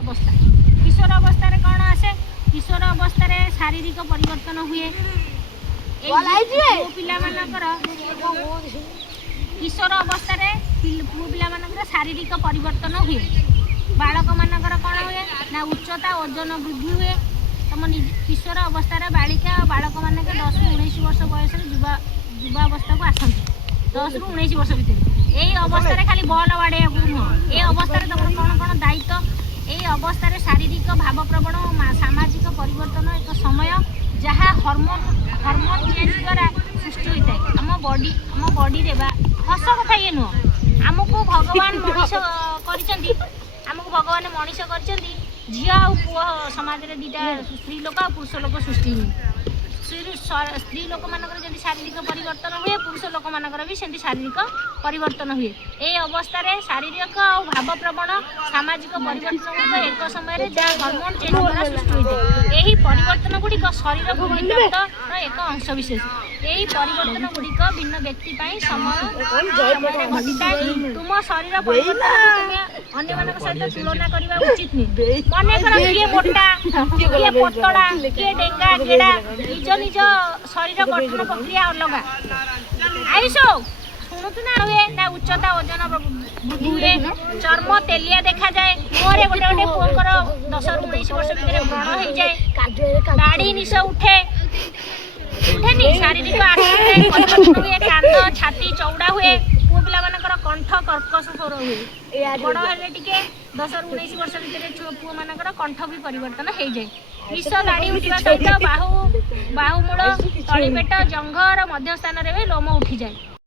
अवस्था किशोर अवस्था कौन आसे किशोर अवस्था शारीरिक परिवर्तन हुए किशोर अवस्था पुओ पिला शारीरिक परिवर्तन हुए बालक मानकर कौन हुए ना उच्चता ओजन वृद्धि हुए तुम किशोर अवस्था बालिका और बालक मान 10 ରୁ 19 वर्ष बयस युवावस्था को आसती 10 ରୁ 19 वर्ष भितर यही अवस्था खाली बल बाड़े नुह ये अवस्था तुम कौन कौन दायित्व यही अवस्था शारीरिक भाव प्रवण और सामाजिक परिवर्तन एक समय जहाँ हर्मोन चेंज द्वारा सृष्टि होता है आम बॉडी रे हस कथा ये नुह आमको भगवान मनीष आमको भगवान मनीष कर झील आ पुओ समाज में दीटा स्त्री लोक आ पुरुष लोक सृष्टि स्त्री लोक मानकर जब शारीरिक परिवर्तन हुए पुरुष लोक मानकर भी सेमती शारीरिक परिवर्तन हुए ये अवस्था शारीरिक और भाव प्रवण सामाजिक परिवर्तन एक समय जहाँ हर्मोन चेंज द्वारा सृष्टि होता है यही परिवर्तन गुड़िक शरीर को प्राप्त एक अंश विशेष यही परिवर्तन गुड़िक भिन्न व्यक्ति समय घटी तुम शरीर परिवर्तन अन्य मान सहित तुलना करने उचित नहीं मन कर किए मोटा किए पतला किए डेंगा गेड़ा निज निज शरीर गठन प्रक्रिया अलग आयुष शुणुतु ना हुए ना उच्चता ओजन वृद्धि हुए चर्म तेलिया देखा जाए मुहरे गोटे गोटे पुओंकर 10 ରୁ 19 वर्ष भितर व्रण हो जाए दाढ़ी निश उठेनी शारीरिक परिवर्तन हुए कान छाती चौड़ा हुए पुओ पिला मानकर कंठ कर्कश स्वर हुए बड़ हेले टिके 10 ରୁ 19 वर्ष भितर पुओ मानकर कंठ भी परिवर्तन हो जाए विष दाढ़ी उठा सहित बाहुमूल तलीपेट जंघर मध्य स्थान में भी लोम उठी जाए।